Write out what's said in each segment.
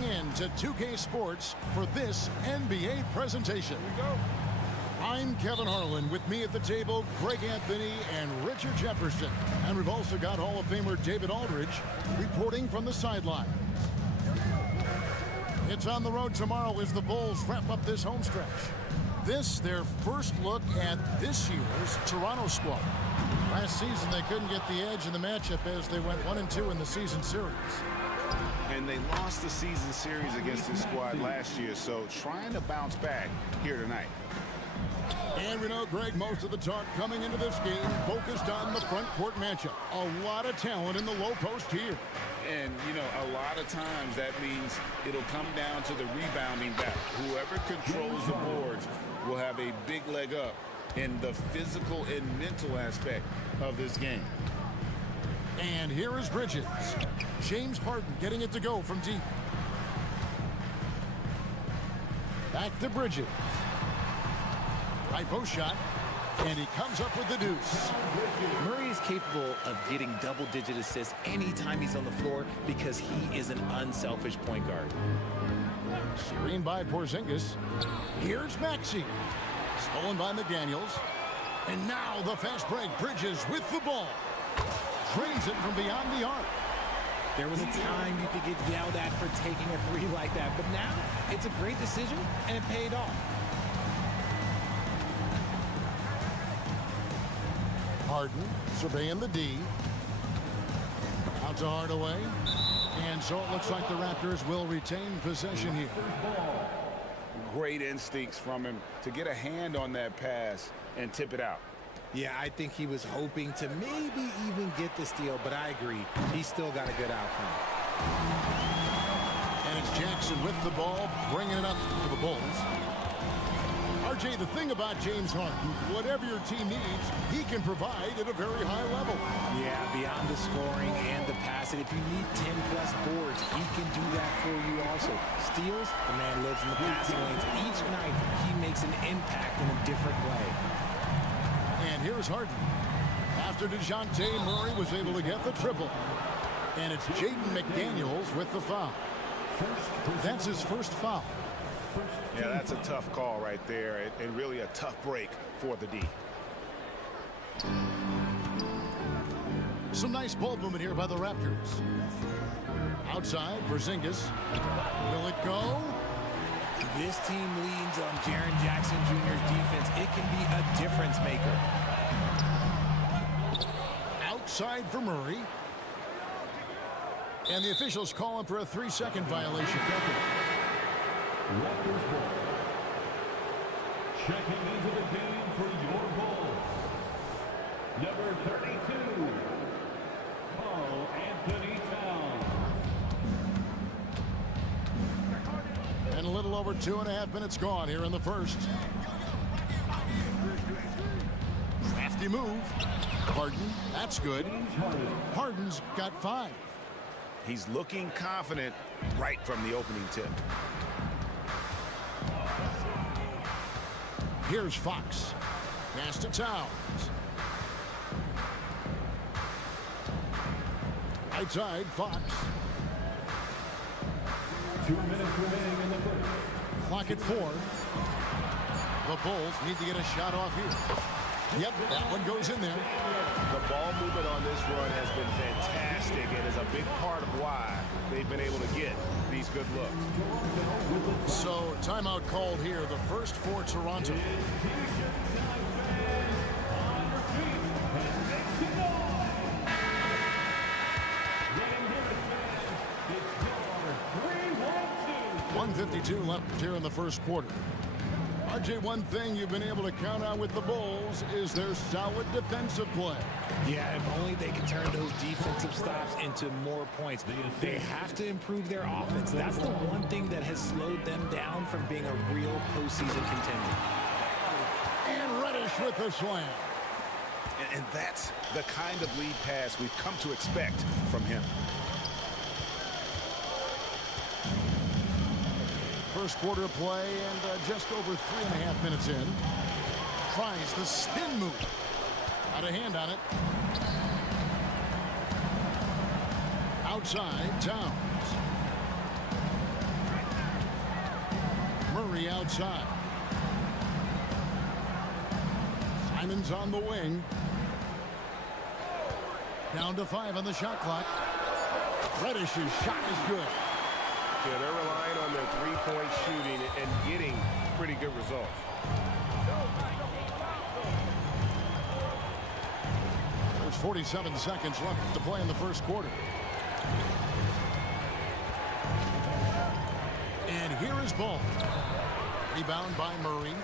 tuning in to 2K Sports for this NBA presentation. Here we go. I'm Kevin Harlan. With me at the table, Greg Anthony and Richard Jefferson. And we've also got Hall of Famer David Aldridge reporting from the sideline. It's on the road tomorrow as the Bulls wrap up this home stretch. This, their first look at this year's Toronto squad. Last season, they couldn't get the edge in the matchup as they went 1-2 in the season series. And they lost the season series against this squad last year, so trying to bounce back here tonight. And we know, Greg, most of the talk coming into this game focused on the front court matchup. A lot of talent in the low post here. And, you know, a lot of times that means it'll come down to the rebounding battle. Whoever controls the boards will have a big leg up in the physical and mental aspect of this game. And here is Bridges. James Harden getting it to go from deep. Back to Bridges. Right post shot, and he comes up with the deuce. Murray is capable of getting double-digit assists anytime he's on the floor because he is an unselfish point guard. Screen by Porzingis. Here's Maxey. Stolen by McDaniels. And now the fast break. Bridges with the ball. Drains it from beyond the arc. There was a time you could get yelled at for taking a three like that, but now it's a great decision, and it paid off. Harden surveying the D. Out to Hardaway. And so it looks like the Raptors will retain possession here. Great instincts from him to get a hand on that pass and tip it out. Yeah, I think he was hoping to maybe even get the steal, but I agree. He still got a good outcome. And it's Jackson with the ball, bringing it up to the Bulls. RJ, the thing about James Harden, whatever your team needs, he can provide at a very high level. Yeah, beyond the scoring and the passing, if you need 10-plus boards, he can do that for you also. Steals, the man lives in the passing lanes. Each night, he makes an impact in a different way. And here's Harden. After DeJounte Murray was able to get the triple. And it's Jaden McDaniels with the foul. That's his first foul. Yeah, that's a tough call right there, and really a tough break for the D. Some nice ball movement here by the Raptors. Outside, Porzingis. Will it go? This team leans on Jaren Jackson Jr.'s defense. It can be a difference maker. Outside for Murray. And the officials calling for a 3-second violation. Raptors ball. Checking into the game for your Bulls. Number 32, Karl Anthony Towns. And a little over 2.5 minutes gone here in the first. Crafty move. Harden, that's good. Harden's got 5. He's looking confident right from the opening tip. Here's Fox. Pass to Towns. Right side, Fox. 2 minutes remaining in the first. Clock at 4. The Bulls need to get a shot off here. Yep, that one goes in there. The ball movement on this run has been fantastic and is a big part of why they've been able to get these good looks. So, timeout called here, the first for Toronto. .152 left here in the first quarter. RJ, one thing you've been able to count on with the Bulls is their solid defensive play. Yeah, if only they could turn those defensive stops into more points. They have to improve their offense. That's the one thing that has slowed them down from being a real postseason contender. And Reddish with the slam. And that's the kind of lead pass we've come to expect from him. First quarter of play and just over 3.5 minutes in. Tries the spin move. Got a hand on it. Outside, Towns. Murray outside. Simon's on the wing. Down to 5 on the shot clock. Reddish's shot is good. Yeah, they're relying on their three-point shooting and getting pretty good results. There's 47 seconds left to play in the first quarter. And here is Ball. Rebound by Murray.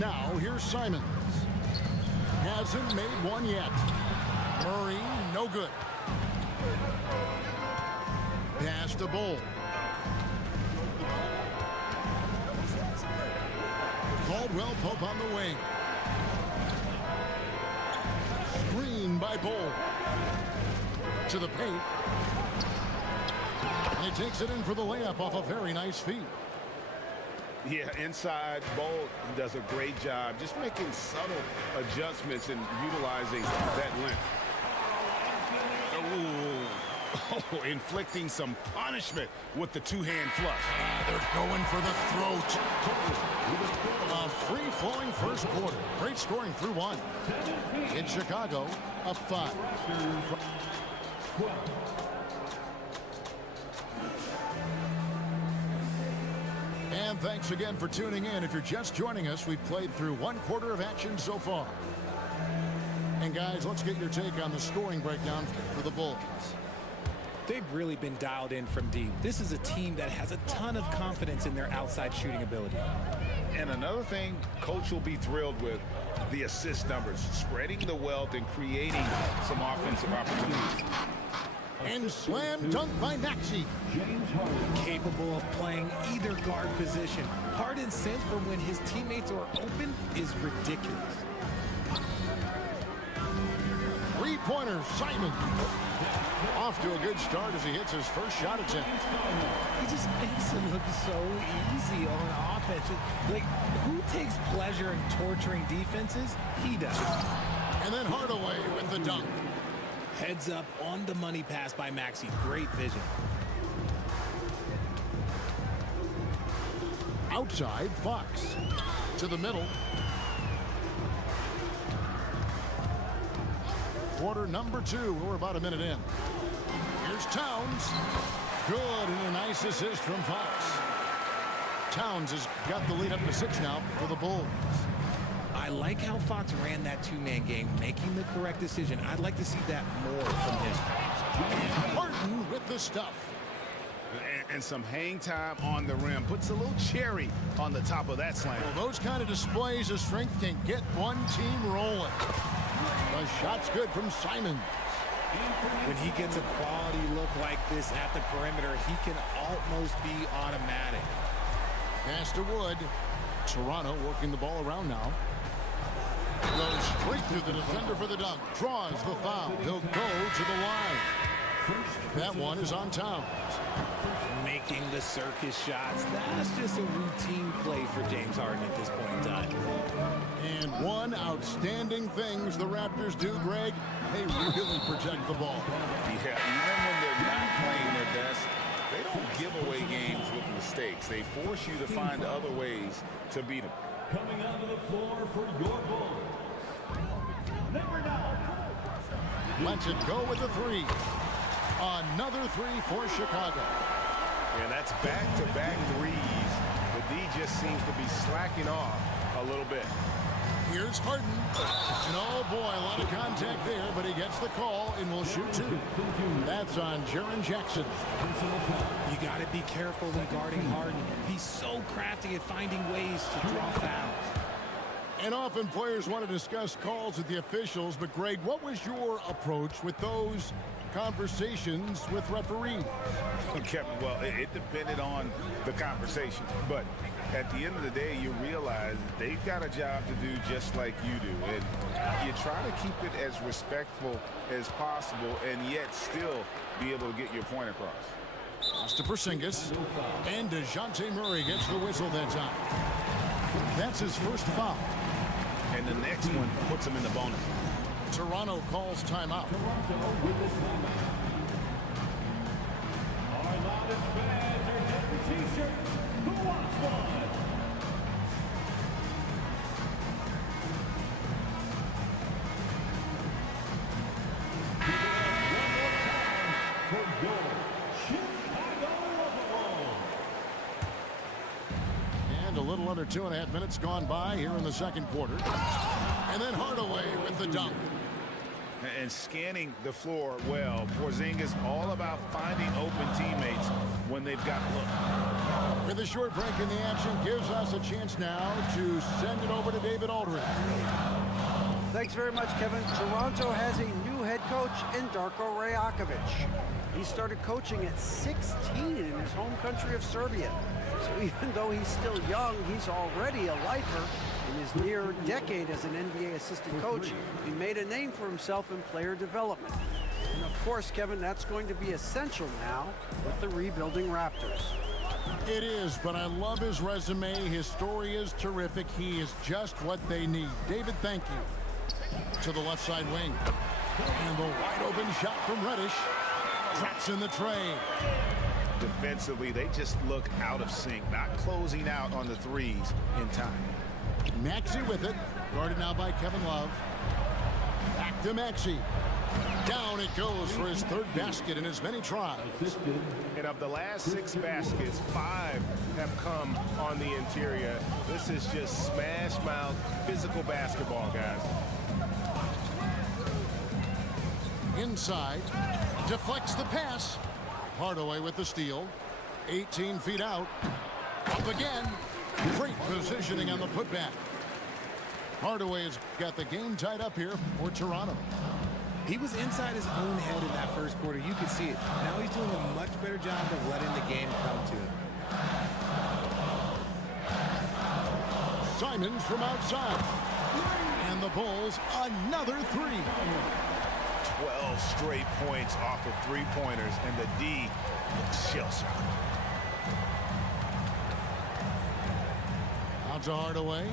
Now here's Simons. Hasn't made one yet. Murray, no good. Pass to Ball. Caldwell Pope on the wing. Screen by Ball. To the paint. And he takes it in for the layup off a very nice feed. Yeah, inside, Bolt does a great job just making subtle adjustments and utilizing that length. Oh, inflicting some punishment with the two-hand flush. They're going for the throat. A free-flowing first quarter. Great scoring through 1. In Chicago, up 5. And thanks again for tuning in. If you're just joining us, we've played through 1 quarter of action so far. And guys, let's get your take on the scoring breakdown for the Bulls. They've really been dialed in from deep. This is a team that has a ton of confidence in their outside shooting ability. And another thing Coach will be thrilled with, the assist numbers, spreading the wealth and creating some offensive opportunities. And slam dunk by Maxey. Capable of playing either guard position. Harden's sense for when his teammates are open is ridiculous. Three-pointer, Simon. Off to a good start as he hits his first shot attempt. He just makes it look so easy on offense. Like, who takes pleasure in torturing defenses? He does. And then Hardaway with the dunk. Heads up on the money pass by Maxey. Great vision. Outside, Fox. To the middle. Quarter number 2. We're about a minute in. Here's Towns. Good, and a nice assist from Fox. Towns has got the lead up to 6 now for the Bulls. I like how Fox ran that two-man game, making the correct decision. I'd like to see that more from him. And Martin with the stuff. And some hang time on the rim. Puts a little cherry on the top of that slam. Well, those kind of displays of strength can get one team rolling. The shot's good from Simon. When he gets a quality look like this at the perimeter, he can almost be automatic. Pass to Wood. Toronto working the ball around now. Goes straight through the defender for the dunk. Draws the foul. He'll go to the line. That one is on Towns. Making the circus shots. That's just a routine play for James Harden at this point in time. And one outstanding things the Raptors do, Greg, they really protect the ball. Yeah, even when they're not playing their best, they don't give away games with mistakes. They force you to find other ways to beat them. Coming onto the floor for your Bulls, number 9. Lets it go with the 3. Another 3 for Chicago. Yeah, that's back-to-back threes. The D just seems to be slacking off a little bit. Here's Harden. And oh boy, a lot of contact there, but he gets the call and will shoot 2. That's on Jaren Jackson. You got to be careful when guarding Harden. He's so crafty at finding ways to draw fouls. And often players want to discuss calls with the officials, but Greg, what was your approach with those conversations with referees? Well, it depended on the conversation, but at the end of the day, you realize they've got a job to do just like you do, and you try to keep it as respectful as possible and yet still be able to get your point across. Pass to Porzingis, and DeJounte Murray gets the whistle that time. That's his first foul. And the next one puts him in the bonus. Toronto calls timeout. Our loudest shirt, the Watch Squad. For your Chicago Overall. And a little under 2.5 minutes gone by here in the second quarter. And then Hardaway with the dunk. And scanning the floor well, Porzingis all about finding open teammates when they've got look. With a short break in the action, gives us a chance now to send it over to David Aldridge. Thanks very much, Kevin. Toronto has a new head coach in Darko Rajakovic. He started coaching at 16 in his home country of Serbia. So even though he's still young, he's already a lifer. In his near decade as an NBA assistant coach, he made a name for himself in player development. And of course, Kevin, that's going to be essential now with the rebuilding Raptors. It is, but I love his resume. His story is terrific. He is just what they need. David, thank you. To the left side wing. And the wide open shot from Reddish. Traps in the tray. Defensively, they just look out of sync, not closing out on the threes in time. Maxey with it. Guarded now by Kevin Love. Back to Maxey. Down it goes for his third basket in as many tries. And of the last 6 baskets, 5 have come on the interior. This is just smash mouth physical basketball, guys. Inside. Deflects the pass. Hardaway with the steal. 18 feet out. Up again. Great positioning on the putback. Hardaway's got the game tied up here for Toronto. He was inside his own head in that first quarter. You could see it. Now he's doing a much better job of letting the game come to him. Simons from outside. And the Bulls another three. 12 straight points off of three-pointers, and the D looks shell-shocked. Out to Hardaway.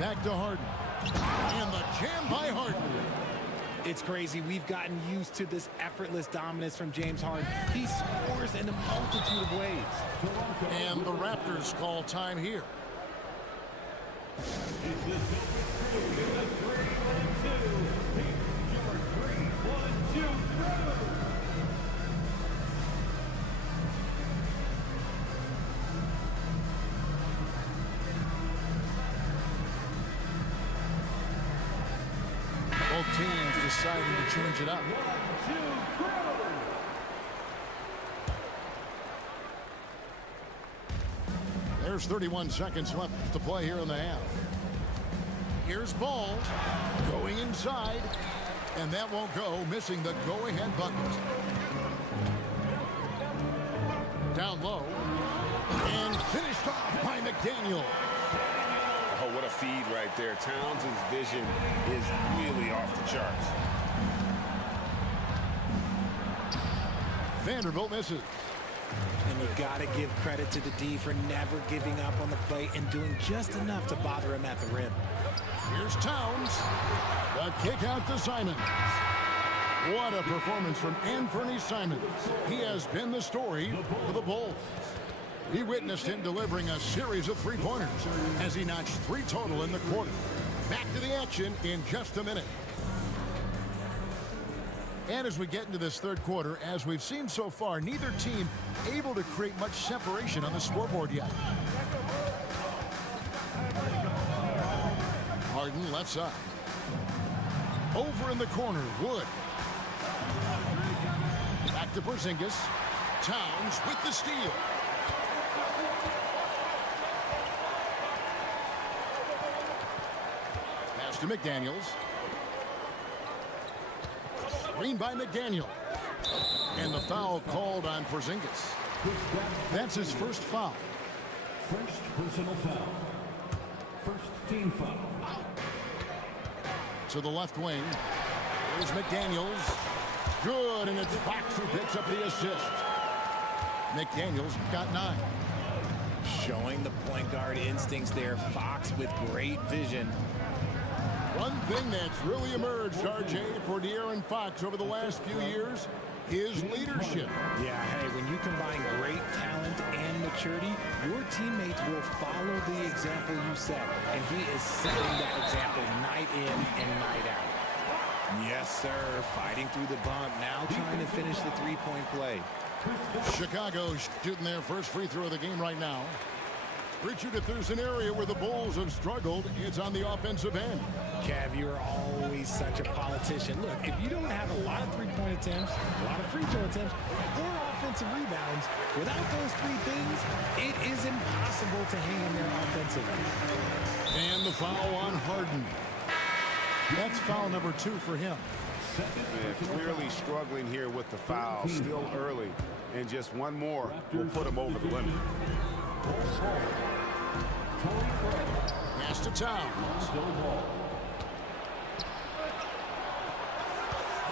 Back to Harden. And the jam by Harden. It's crazy. We've gotten used to this effortless dominance from James Harden. He scores in a multitude of ways. And the Raptors call time here. Both teams deciding to change it up. There's 31 seconds left to play here in the half. Here's Ball going inside, and that won't go, missing the go-ahead bucket. Down low, and finished off by McDaniel. Oh, what a feed right there. Towns' vision is really off the charts. Vanderbilt misses. And you got to give credit to the D for never giving up on the play and doing just enough to bother him at the rim. Here's Towns. The kick out to Simons. What a performance from Anthony Simons. He has been the story for the Bulls. He witnessed him delivering a series of three-pointers as he notched 3 total in the quarter. Back to the action in just a minute. And as we get into this third quarter, as we've seen so far, neither team able to create much separation on the scoreboard yet. Harden left side. Over in the corner, Wood. Back to Porzingis. Towns with the steal. Pass to McDaniels. Screen by McDaniel. And the foul called on Porzingis. That's his first foul. First personal foul. First team foul. To the left wing. Here's McDaniels. Good, and it's Fox who picks up the assist. McDaniels got 9. Showing the point guard instincts there. Fox with great vision. One thing that's really emerged, RJ, for De'Aaron Fox over the last few years, his leadership. Yeah, hey, when you combine great talent and maturity, your teammates will follow the example you set. And he is setting that example night in and night out. Yes, sir. Fighting through the bump. Now trying to finish the three-point play. Chicago shooting their first free throw of the game right now. Richard, if there's an area where the Bulls have struggled, it's on the offensive end. Kev, you're always such a politician. Look, if you don't have a lot of three-point attempts, a lot of free throw attempts, or offensive rebounds, without those three things, it is impossible to hang in there offensively. And the foul on Harden. That's foul number 2 for him. Yeah, clearly struggling here with the foul. Still early. And just one more will put him over the limit. Pass to Towns.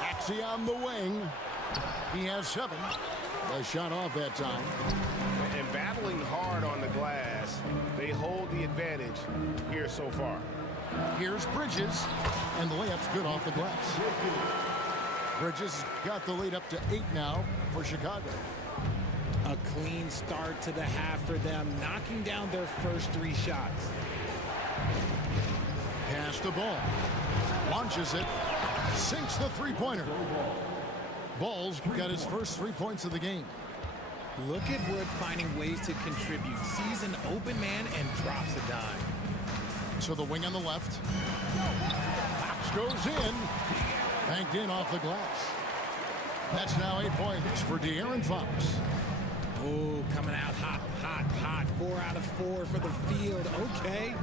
Maxey on the wing. He has 7. A shot off that time. And battling hard on the glass, they hold the advantage here so far. Here's Bridges, and the layup's good off the glass. Bridges got the lead up to 8 now for Chicago. A clean start to the half for them, knocking down their first 3 shots. Pass the ball. Launches it. Sinks the three-pointer. Bulls got his first 3 points of the game. Look at Wood finding ways to contribute. Sees an open man and drops a dime. To the wing on the left. Fox goes in. Banked in off the glass. That's now 8 points for De'Aaron Fox. Oh, coming out hot, hot, hot. 4 out of 4 for the field. Okay.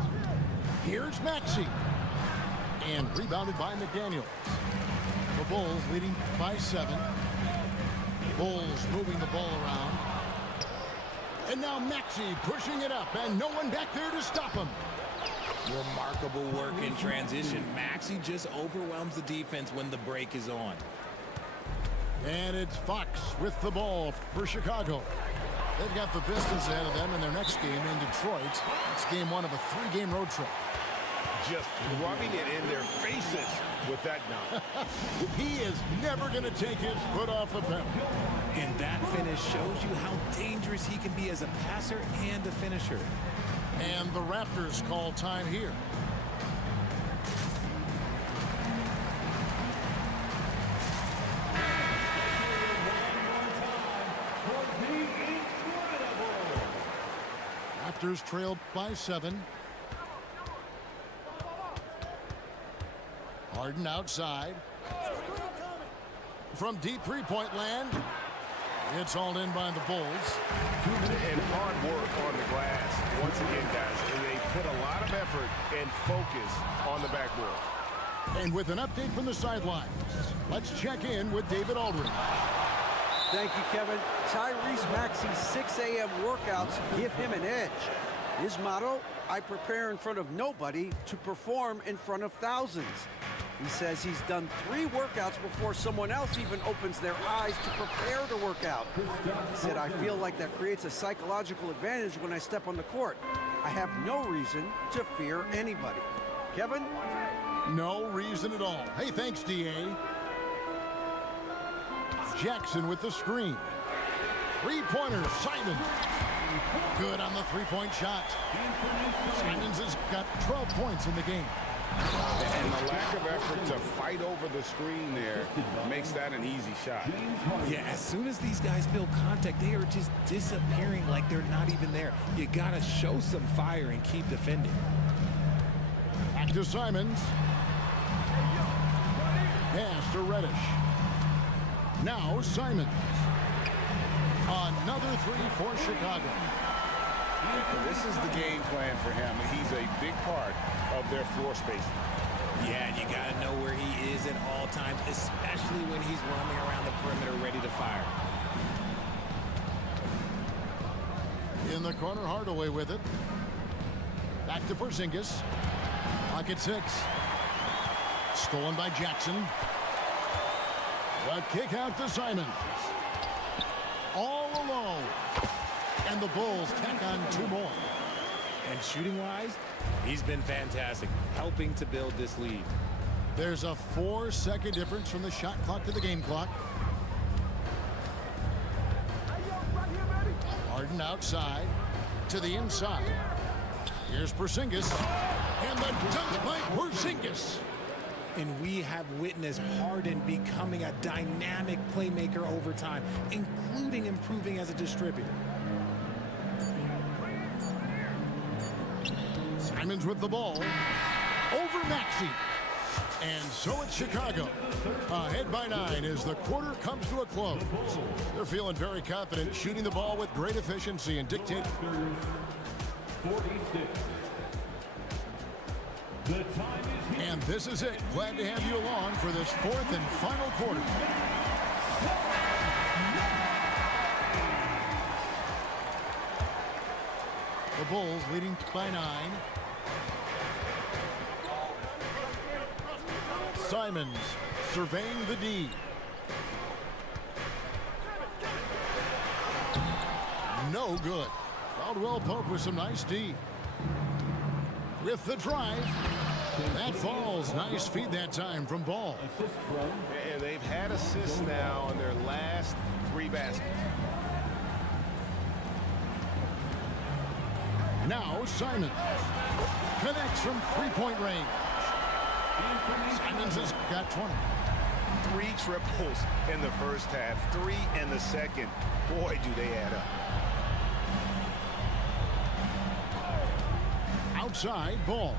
Here's Maxey. And rebounded by McDaniels. The Bulls leading by 7. Bulls moving the ball around. And now Maxey pushing it up, and no one back there to stop him. Remarkable work in transition. Maxey just overwhelms the defense when the break is on. And it's Fox with the ball for Chicago. They've got the Pistons ahead of them in their next game in Detroit. It's game 1 of a 3-game road trip. Just rubbing it in their faces with that dunk. He is never going to take his foot off the pedal. And that finish shows you how dangerous he can be as a passer and a finisher. And the Raptors call time here. Raptors trailed by 7. Harden outside. From deep three-point land. It's hauled in by the Bulls. And hard work on the glass. Once again, guys, they put a lot of effort and focus on the backboard. And with an update from the sidelines, let's check in with David Aldridge. Thank you, Kevin. Tyrese Maxey's 6 a.m. workouts give him an edge. His motto, I prepare in front of nobody to perform in front of thousands. He says he's done 3 workouts before someone else even opens their eyes to prepare to work out. He said, I feel like that creates a psychological advantage when I step on the court. I have no reason to fear anybody. Kevin? No reason at all. Hey, thanks, D.A. Jackson with the screen. Three-pointer, Simon. Good on the three-point shot. Simons has got 12 points in the game. And the lack of effort to fight over the screen there makes that an easy shot. Yeah, as soon as these guys feel contact, they are just disappearing like they're not even there. You gotta show some fire and keep defending. Back to Simons. Pass to Reddish. Now Simons. Another 3 for Chicago. This is the game plan for him, and he's a big part of their floor spacing. Yeah, and you got to know where he is at all times, especially when he's roaming around the perimeter ready to fire. In the corner, Hardaway with it. Back to Porzingis. Clock at 6. Stolen by Jackson. The kick out to Simons. All alone. And the Bulls tack on 2 more. And shooting-wise, he's been fantastic, helping to build this lead. There's a 4-second difference from the shot clock to the game clock. Harden outside to the inside. Here's Porzingis. And the dunk by Porzingis. And we have witnessed Harden becoming a dynamic playmaker over time, including improving as a distributor. Simons with the ball. Over Maxey. And so it's Chicago. Ahead by 9 as the quarter comes to a close. They're feeling very confident, shooting the ball with great efficiency and dictating. 46. The time is here. And this is it. Glad to have you along for this fourth and final quarter. The Bulls leading by 9. Simons surveying the D. No good. Caldwell Pope with some nice D. With the drive. That falls. Nice feed that time from Ball. And they've had assists now on their last 3 baskets. Now Simons connects from three-point range. Simons has got 20. 3 triples in the first half, 3 in the second. Boy, do they add up. Outside Ball.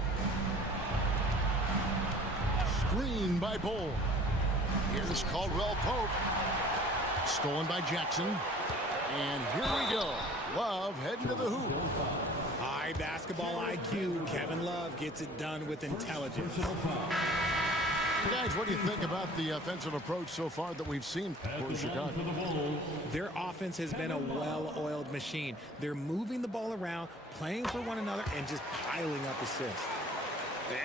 Screen by Ball. Here's Caldwell Pope. Stolen by Jackson. And here we go. Love heading to the hoop. High basketball IQ. Kevin Love gets it done with intelligence. Guys, what do you think about the offensive approach so far that we've seen for Chicago? Their offense has been a well-oiled machine. They're moving the ball around, playing for one another, and just piling up assists.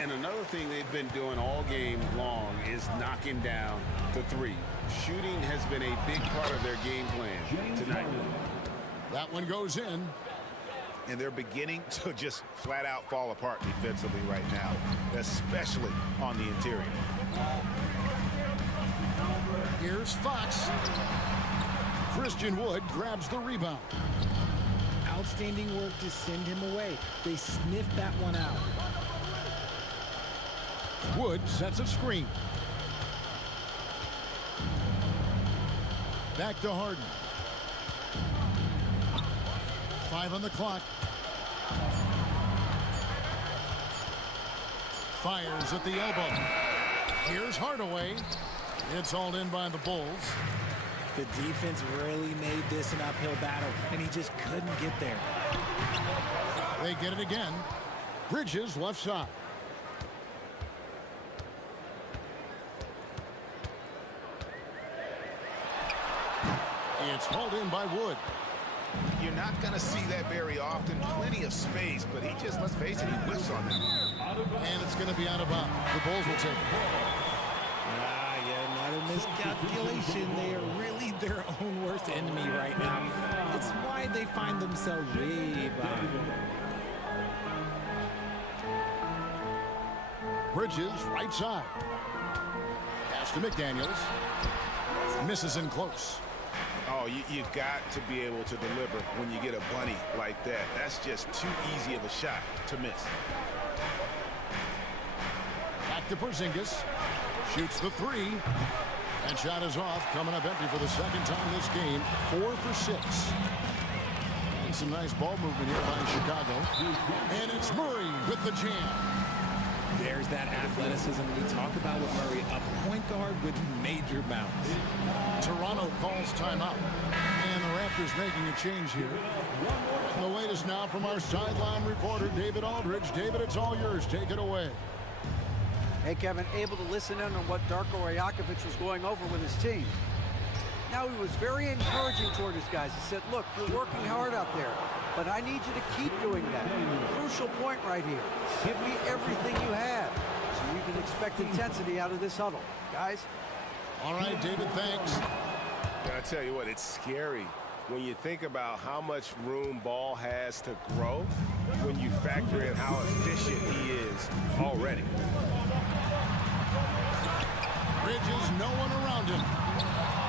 And another thing they've been doing all game long is knocking down the 3. Shooting has been a big part of their game plan tonight. That one goes in. And they're beginning to just flat out fall apart defensively right now, especially on the interior. Here's Fox. Christian Wood grabs the rebound. Outstanding work to send him away. They sniffed that one out. Wood sets a screen. Back to Harden. 5 on the clock. Fires at the elbow. Here's Hardaway. It's hauled in by the Bulls. The defense really made this an uphill battle, and he just couldn't get there. They get it again. Bridges left side. It's hauled in by Wood. You're not going to see that very often. Plenty of space, but he just, let's face it, he whiffs on them. And it's going to be out of bounds. The Bulls will take it. Yeah, another miscalculation. They are really their own worst enemy right now. It's why they find themselves way behind. Bridges, right side. Pass to McDaniels. Misses in close. Oh, you've got to be able to deliver when you get a bunny like that. That's just too easy of a shot to miss. Back to Porzingis. Shoots the 3. That shot is off. Coming up empty for the second time this game. 4 for 6. And some nice ball movement here by Chicago. And it's Murray with the jam. There's that athleticism we talk about with Murray, a point guard with major bounce. Toronto calls timeout. And the Raptors making a change here. And the latest now from our sideline reporter, David Aldridge. David, it's all yours. Take it away. Hey, Kevin, able to listen in on what Darko Rajakovic was going over with his team. Now, he was very encouraging toward his guys. He said, look, you're working hard out there, but I need you to keep doing that. Crucial point right here. Give me everything you have so you can expect intensity out of this huddle. Guys? All right, David, thanks. I tell you what, it's scary when you think about how much room Ball has to grow when you factor in how efficient he is already. Bridges, no one around him.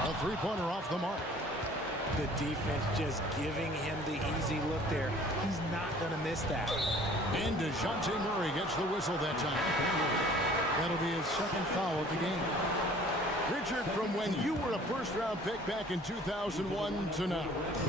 A three-pointer off the mark. The defense just giving him the easy look there. He's not going to miss that. And DeJounte Murray gets the whistle that time. That'll be his second foul of the game. Richard, from when you were a first-round pick back in 2001 to now,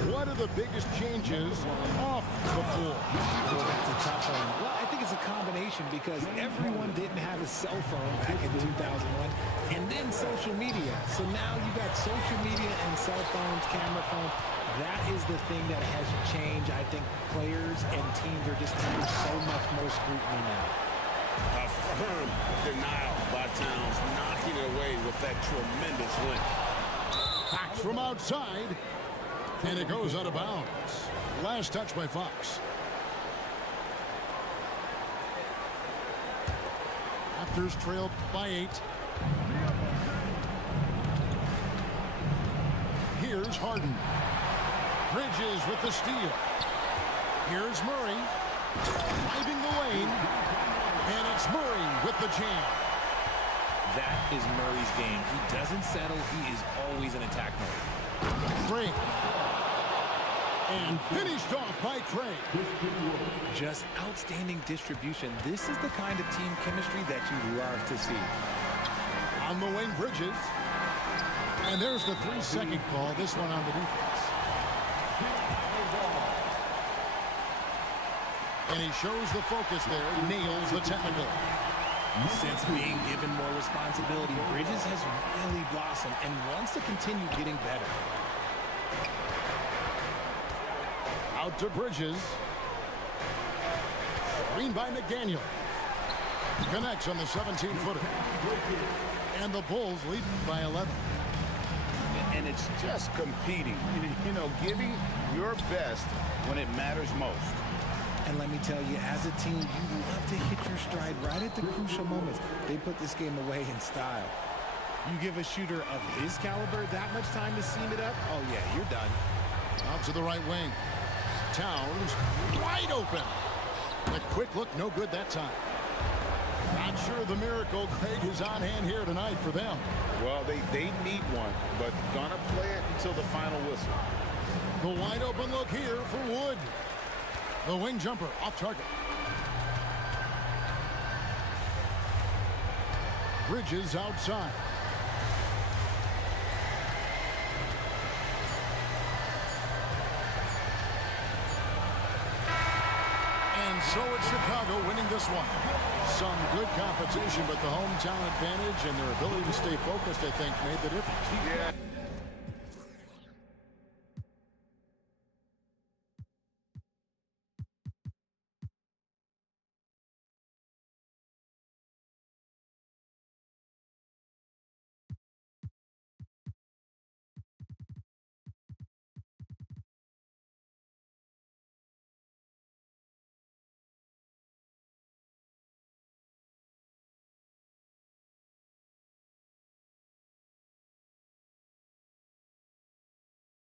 what are the biggest changes off the floor? Well, that's a tough one. Well, I think it's a combination because everyone didn't have a cell phone back in 2001, and then social media. So now you got social media and cell phones, camera phones. That is the thing that has changed. I think players and teams are just under so much more scrutiny now. A firm denial by Towns, knocking it away with that tremendous length. Back from outside, and it goes out of bounds. Last touch by Fox. Raptors trailed by 8. Here's Harden. Bridges with the steal. Here's Murray. Driving the lane. And it's Murray with the jam. That is Murray's game. He doesn't settle. He is always in attack mode. Craig. And finished off by Craig. Just outstanding distribution. This is the kind of team chemistry that you love to see. On the wing, Bridges. And there's the 3-second call. This one on the defense. And he shows the focus there. Nails the technical. Since being given more responsibility, Bridges has really blossomed and wants to continue getting better. Out to Bridges. Screen by McDaniel. Connects on the 17-footer. And the Bulls lead by 11. And it's just competing, you know, giving your best when it matters most. And let me tell you, as a team, you love to hit your stride right at the crucial moments. They put this game away in style. You give a shooter of his caliber that much time to seam it up, oh yeah, you're done. Out to the right wing. Towns wide open. The quick look, no good that time. Not sure the miracle, Craig, is on hand here tonight for them. Well, they need one, but gonna play it until the final whistle. The wide open look here for Wood. The wing jumper off target. Bridges outside. And so it's Chicago winning this one. Some good competition, but the hometown advantage and their ability to stay focused, I think, made the difference. Yeah.